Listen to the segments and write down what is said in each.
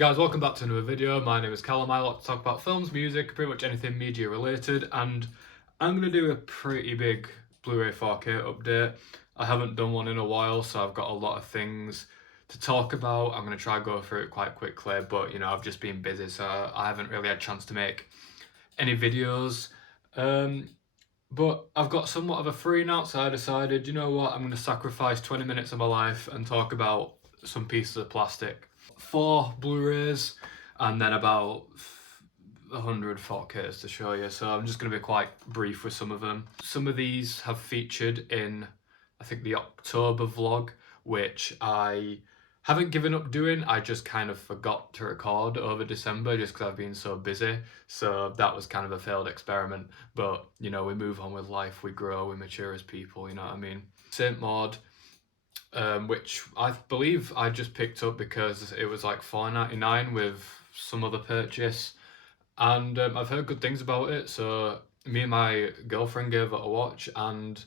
Guys, welcome back to another video. My name is Callum. I like to talk about films, music, pretty much anything media related, and I'm going to do a pretty big Blu-ray 4K update. I haven't done one in a while, so I've got a lot of things to talk about. I'm going to try and go through it quite quickly, but I've just been busy, so I haven't really had a chance to make any videos. But I've got somewhat of a free now, so I decided, you know what, I'm going to sacrifice 20 minutes of my life and talk about some pieces of plastic. 4 Blu-rays and then about 100 4Ks to show you, so I'm just going to be quite brief with some of them. Some of these have featured in, I think, the October vlog, which I haven't given up doing. I just kind of forgot to record over December just because I've been so busy, so that was kind of a failed experiment. But we move on with life, we grow, we mature as people, you know what I mean. Saint Maud, which I believe I just picked up because it was like $4.99 with some other purchase, and I've heard good things about it, so me and my girlfriend gave it a watch and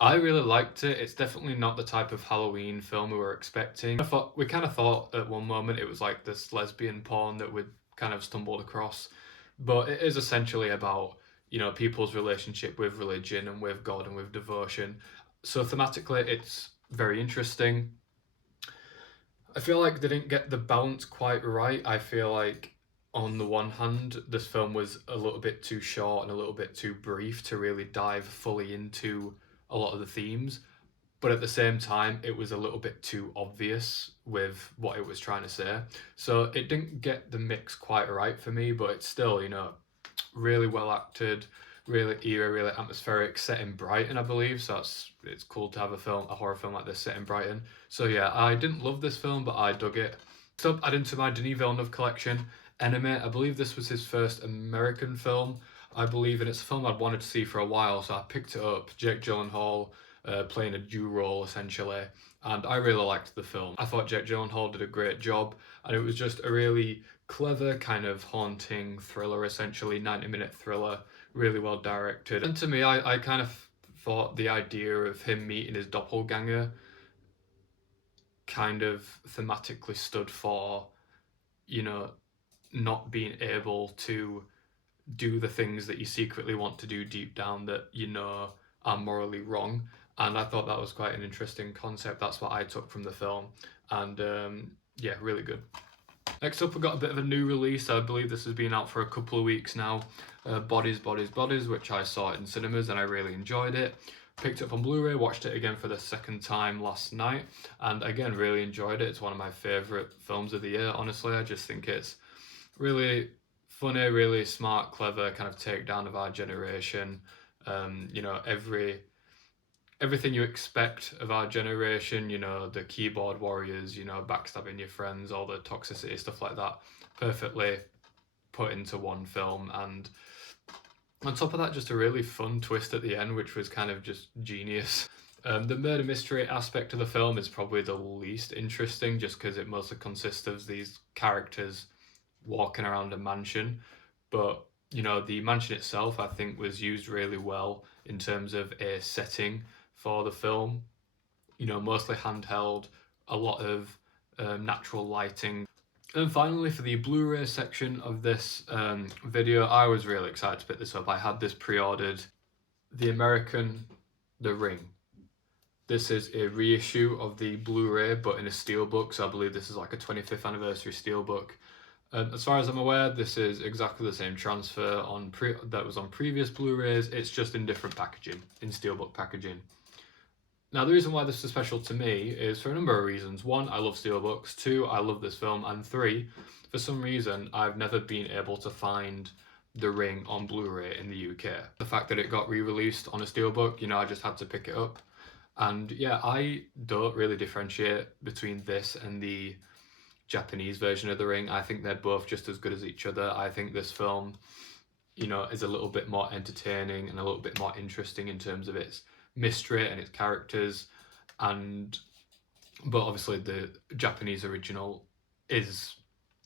I really liked it. It's definitely not the type of Halloween film we were expecting. We kind of thought at one moment it was like this lesbian porn that we'd kind of stumbled across, but it is essentially about people's relationship with religion and with God and with devotion. So thematically it's very interesting. I feel like they didn't get the balance quite right. I feel like on the one hand, this film was a little bit too short and a little bit too brief to really dive fully into a lot of the themes. But at the same time, it was a little bit too obvious with what it was trying to say. So it didn't get the mix quite right for me, but it's still, really well acted, really eerie, really atmospheric, set in Brighton, I believe. So it's cool to have a horror film like this set in Brighton. So yeah, I didn't love this film, but I dug it. So adding to my Denis Villeneuve collection, Enemy. I believe this was his first American film, I believe, and it's a film I'd wanted to see for a while, so I picked it up. Jake Gyllenhaal playing a Jew role essentially, and I really liked the film. I thought Jake Gyllenhaal did a great job, and it was just a really clever kind of haunting thriller, essentially 90-minute thriller, really well directed. And to me, I kind of thought the idea of him meeting his doppelganger kind of thematically stood for, not being able to do the things that you secretly want to do deep down that are morally wrong. And I thought that was quite an interesting concept. That's what I took from the film, and yeah, really good. Next up, we got a bit of a new release. I believe this has been out for a couple of weeks now. Bodies, Bodies, Bodies, which I saw in cinemas and I really enjoyed it. Picked it up on Blu-ray, watched it again for the second time last night, and again, really enjoyed it. It's one of my favourite films of the year, honestly. I just think it's really funny, really smart, clever kind of takedown of our generation. Everything you expect of our generation, the keyboard warriors, backstabbing your friends, all the toxicity, stuff like that, perfectly put into one film. And on top of that, just a really fun twist at the end, which was kind of just genius. The murder mystery aspect of the film is probably the least interesting, just because it mostly consists of these characters walking around a mansion. But the mansion itself, I think, was used really well in terms of a setting for the film. Mostly handheld, a lot of natural lighting. And finally, for the Blu-ray section of this video, I was really excited to pick this up. I had this pre-ordered, The Ring. This is a reissue of the Blu-ray, but in a steelbook, so I believe this is like a 25th anniversary steelbook. As far as I'm aware, this is exactly the same transfer that was on previous Blu-rays. It's just in different packaging, in steelbook packaging. Now, the reason why this is special to me is for a number of reasons. One, I love steelbooks. Two, I love this film. And three, for some reason, I've never been able to find The Ring on Blu-ray in the UK. The fact that it got re-released on a steelbook, I just had to pick it up. And yeah, I don't really differentiate between this and the Japanese version of The Ring. I think they're both just as good as each other. I think this film, is a little bit more entertaining and a little bit more interesting in terms of its mystery and its characters. But obviously the Japanese original is,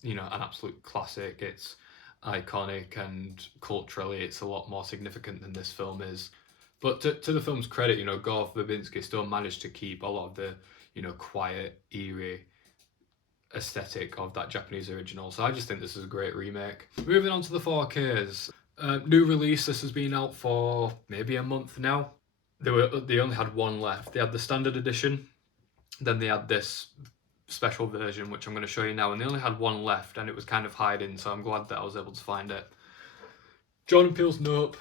an absolute classic. It's iconic, and culturally it's a lot more significant than this film is. But to the film's credit, Gore Verbinski still managed to keep a lot of the, quiet, eerie aesthetic of that Japanese original. So I just think this is a great remake. Moving on to the 4Ks. New release, this has been out for maybe a month now. They only had one left. They had the standard edition, then they had this special version, which I'm going to show you now, and they only had one left, and it was kind of hiding, so I'm glad that I was able to find it. Jordan Peele's Nope.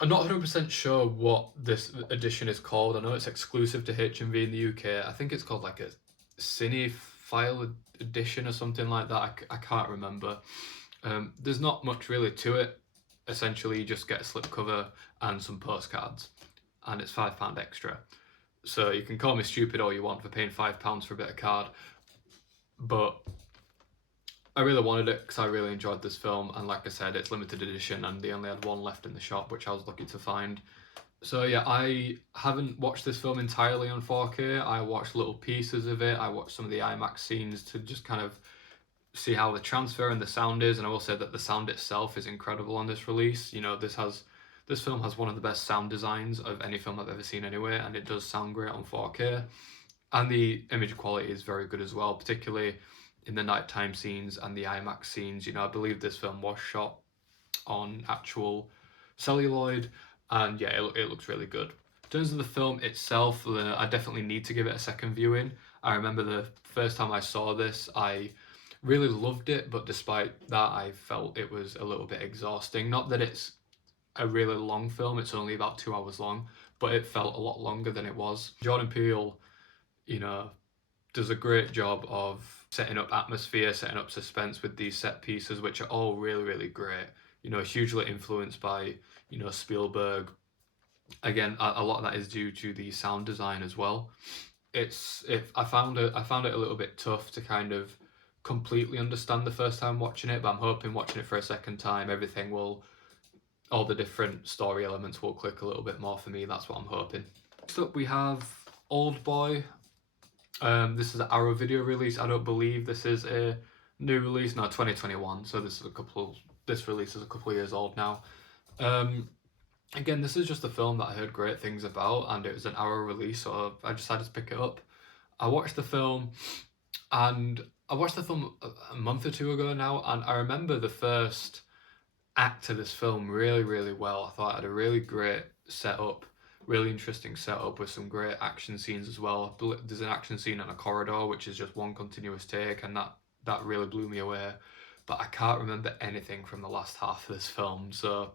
I'm not 100% sure what this edition is called. I know it's exclusive to HMV in the UK. I think it's called like a Cinephile edition or something like that. I can't remember. There's not much really to it. Essentially, you just get a slipcover and some postcards, and it's £5 extra. So you can call me stupid all you want for paying £5 for a bit of card, but I really wanted it because I really enjoyed this film, and like I said, it's limited edition and they only had one left in the shop, which I was lucky to find. So yeah, I haven't watched this film entirely on 4K. I watched little pieces of it. I watched some of the IMAX scenes to just kind of see how the transfer and the sound is, and I will say that the sound itself is incredible on this release. You know, this film has one of the best sound designs of any film I've ever seen anyway, and it does sound great on 4K. And the image quality is very good as well, particularly in the nighttime scenes and the IMAX scenes. You know, I believe this film was shot on actual celluloid, and yeah, it looks really good. In terms of the film itself, I definitely need to give it a second viewing. I remember the first time I saw this, I really loved it, but despite that, I felt it was a little bit exhausting. Not that it's a really long film, it's only about 2 hours long, but it felt a lot longer than it was. Jordan Peele, you know, does a great job of setting up atmosphere, setting up suspense with these set pieces, which are all really, really great. You know, hugely influenced by, you know, Spielberg. Again, a lot of that is due to the sound design as well. I found it a little bit tough to kind of completely understand the first time watching it, but I'm hoping watching it for a second time, all the different story elements will click a little bit more for me. That's what I'm hoping. Next up we have Old Boy. This is an Arrow video release. I don't believe this is a new release. No, 2021. So this release is a couple of years old now. Again, this is just a film that I heard great things about, and it was an Arrow release, so I decided to pick it up. I watched the film a month or two ago now, and I remember the first act of this film really, really well. I thought it had a really great setup, really interesting setup with some great action scenes as well. There's an action scene in a corridor, which is just one continuous take, and that really blew me away. But I can't remember anything from the last half of this film, so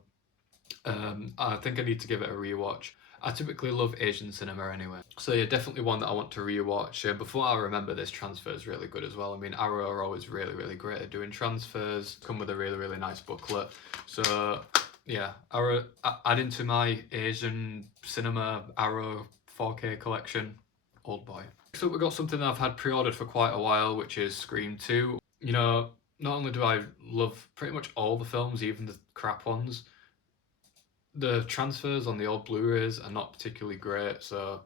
I think I need to give it a rewatch. I typically love Asian cinema anyway, so yeah, definitely one that I want to rewatch. Before I remember, this transfer is really good as well. I mean, Arrow are always really, really great at doing transfers, come with a really, really nice booklet. So yeah, Arrow, add into my Asian cinema Arrow 4K collection, Old Boy. So we've got something that I've had pre-ordered for quite a while, which is Scream 2. You know, not only do I love pretty much all the films, even the crap ones, the transfers on the old Blu-rays are not particularly great, so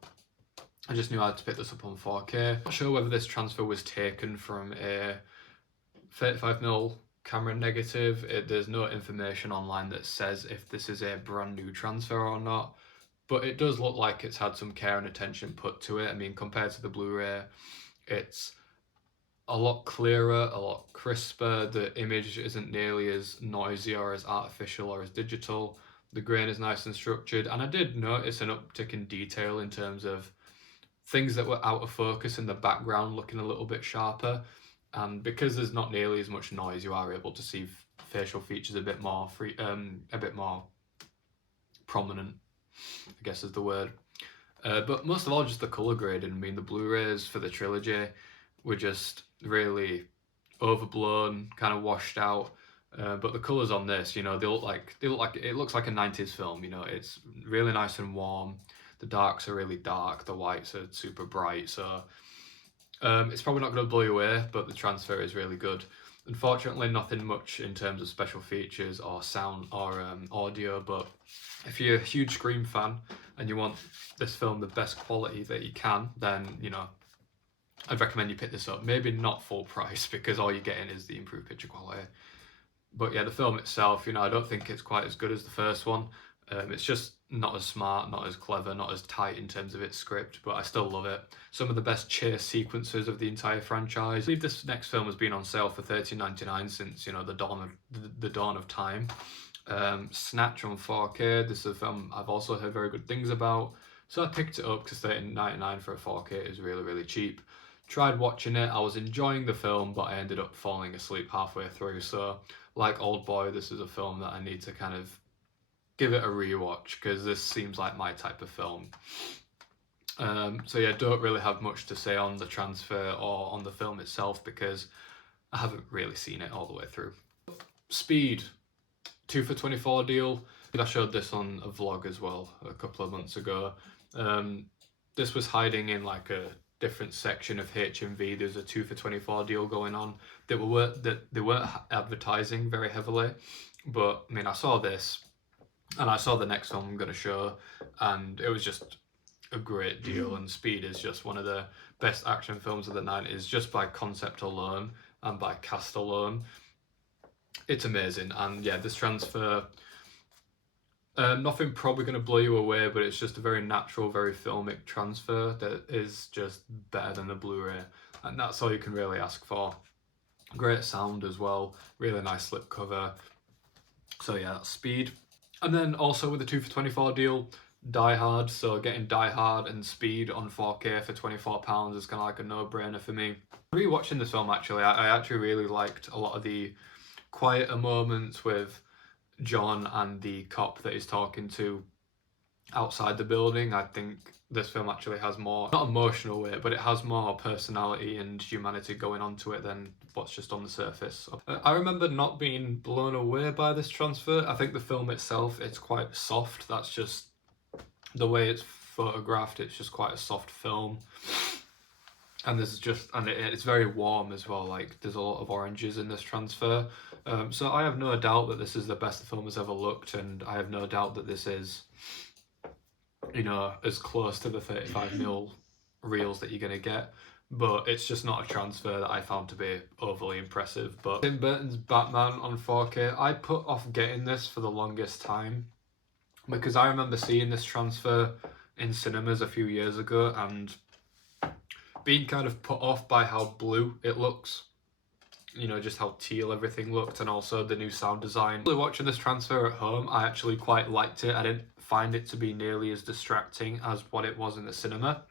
I just knew I had to pick this up on 4K. Not sure whether this transfer was taken from a 35mm camera negative. There's no information online that says if this is a brand new transfer or not, but it does look like it's had some care and attention put to it. I mean, compared to the Blu-ray, it's a lot clearer, a lot crisper. The image isn't nearly as noisy or as artificial or as digital. The grain is nice and structured, and I did notice an uptick in detail in terms of things that were out of focus in the background looking a little bit sharper. And because there's not nearly as much noise, you are able to see facial features a bit more prominent, I guess is the word. But most of all, just the color grading. I mean, the Blu-rays for the trilogy were just really overblown, kind of washed out. But the colours on this, you know, it looks like a 90s film. You know, it's really nice and warm. The darks are really dark. The whites are super bright. So it's probably not going to blow you away, but the transfer is really good. Unfortunately, nothing much in terms of special features or sound or audio. But if you're a huge Scream fan and you want this film the best quality that you can, then, you know, I'd recommend you pick this up. Maybe not full price, because all you're getting is the improved picture quality. But yeah, the film itself, you know, I don't think it's quite as good as the first one. It's just not as smart, not as clever, not as tight in terms of its script, but I still love it. Some of the best chase sequences of the entire franchise. I believe this next film has been on sale for $13.99 since, you know, the dawn of time. Snatch on 4K. This is a film I've also heard very good things about, so I picked it up because $13.99 for a 4K is really, really cheap. Tried watching it, I was enjoying the film, but I ended up falling asleep halfway through. So, like Oldboy, this is a film that I need to kind of give it a rewatch because this seems like my type of film. So yeah, don't really have much to say on the transfer or on the film itself because I haven't really seen it all the way through. Speed, 2 for 24 deal. I showed this on a vlog as well a couple of months ago. This was hiding in like a different section of HMV. There's a 2 for 24 deal going on that they weren't advertising very heavily, but I mean, I saw this and I saw the next film I'm going to show, and it was just a great deal. And Speed is just one of the best action films of the 90s, just by concept alone and by cast alone. It's amazing. And yeah, this transfer, nothing probably going to blow you away, but it's just a very natural, very filmic transfer that is just better than the Blu-ray. And that's all you can really ask for. Great sound as well, really nice slipcover. So yeah, that's Speed. And then also with the 2 for 24 deal, Die Hard. So getting Die Hard and Speed on 4K for £24 is kind of like a no-brainer for me. Rewatching this film, actually, I actually really liked a lot of the quieter moments with John and the cop that he's talking to outside the building. I think this film actually has more, not emotional weight, but it has more personality and humanity going on to it than what's just on the surface. I remember not being blown away by this transfer. I think the film itself, it's quite soft. That's just the way it's photographed. It's just quite a soft film. And it's very warm as well. Like, there's a lot of oranges in this transfer. So I have no doubt that this is the best the film has ever looked, and I have no doubt that this is, you know, as close to the 35mm reels that you're gonna get. But it's just not a transfer that I found to be overly impressive. But Tim Burton's Batman on 4K, I put off getting this for the longest time because I remember seeing this transfer in cinemas a few years ago and being kind of put off by how blue it looks. You know, just how teal everything looked, and also the new sound design. Watching this transfer at home, I actually quite liked it. I didn't find it to be nearly as distracting as what it was in the cinema.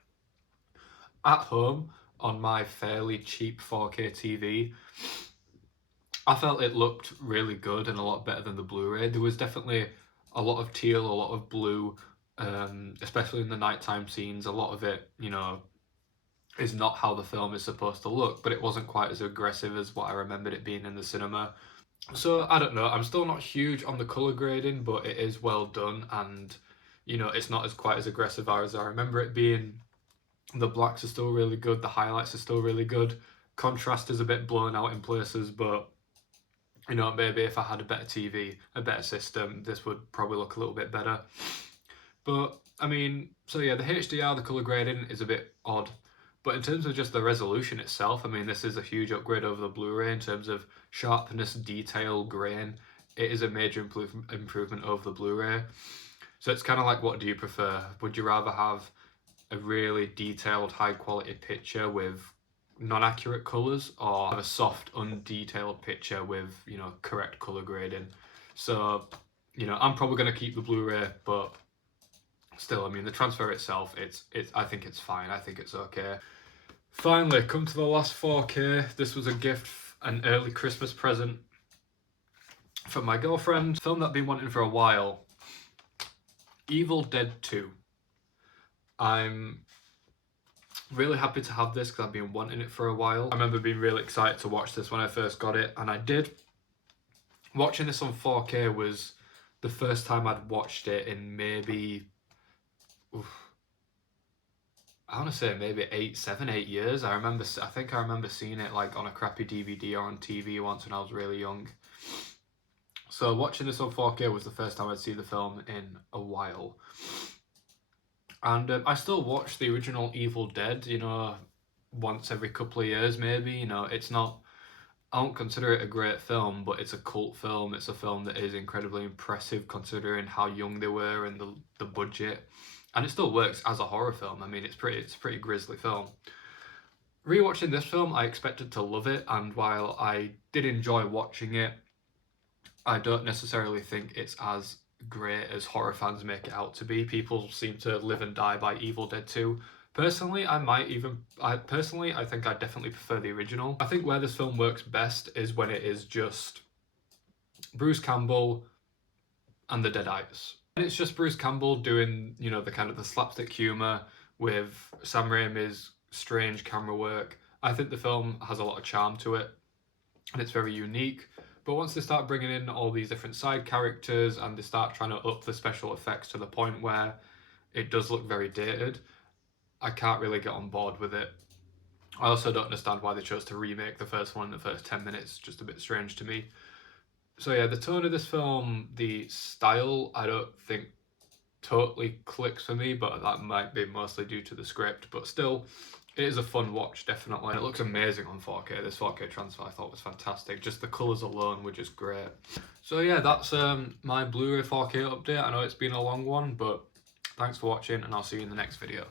At home, on my fairly cheap 4K TV, I felt it looked really good and a lot better than the Blu-ray. There was definitely a lot of teal, a lot of blue, especially in the nighttime scenes. A lot of it, you know, is not how the film is supposed to look, but it wasn't quite as aggressive as what I remembered it being in the cinema. So I don't know, I'm still not huge on the colour grading, but it is well done, and you know, it's not as quite as aggressive as I remember it being. The blacks are still really good, the highlights are still really good. Contrast is a bit blown out in places, but you know, maybe if I had a better TV, a better system, this would probably look a little bit better. But I mean, so yeah, the HDR, the colour grading is a bit odd. But in terms of just the resolution itself, I mean, this is a huge upgrade over the Blu-ray in terms of sharpness, detail, grain. It is a major improvement over the Blu-ray. So it's kind of like, what do you prefer? Would you rather have a really detailed, high-quality picture with non-accurate colours, or have a soft, undetailed picture with, you know, correct colour grading? So, you know, I'm probably going to keep the Blu-ray, but still, I mean, the transfer itself, I think it's fine. I think it's okay. Finally, come to the last 4K. This was a gift, an early Christmas present from my girlfriend. Film that I've been wanting for a while. Evil Dead 2. I'm really happy to have this because I've been wanting it for a while. I remember being really excited to watch this when I first got it, and I did. Watching this on 4K was the first time I'd watched it in maybe... I want to say maybe 7, 8 years. I think I remember seeing it like on a crappy DVD or on TV once when I was really young. So watching this on 4K was the first time I'd see the film in a while. And I still watch the original Evil Dead, you know, once every couple of years maybe. You know, it's not I won't consider it a great film, but it's a cult film. It's a film that is incredibly impressive considering how young they were and the budget. And it still works as a horror film. I mean, it's a pretty grisly film. Rewatching this film, I expected to love it, and while I did enjoy watching it, I don't necessarily think it's as great as horror fans make it out to be. People seem to live and die by Evil Dead 2. Personally, I think I definitely prefer the original. I think where this film works best is when it is just Bruce Campbell and the Deadites. And it's just Bruce Campbell doing, you know, the kind of the slapstick humour with Sam Raimi's strange camera work. I think the film has a lot of charm to it, and it's very unique. But once they start bringing in all these different side characters and they start trying to up the special effects to the point where it does look very dated, I can't really get on board with it. I also don't understand why they chose to remake the first one in the first 10 minutes, just a bit strange to me. So yeah, the tone of this film, the style, I don't think totally clicks for me, but that might be mostly due to the script. But still, it is a fun watch, definitely. And it looks amazing on 4K. This 4K transfer I thought was fantastic. Just the colours alone were just great. So yeah, that's my Blu-ray 4K update. I know it's been a long one, but thanks for watching, and I'll see you in the next video.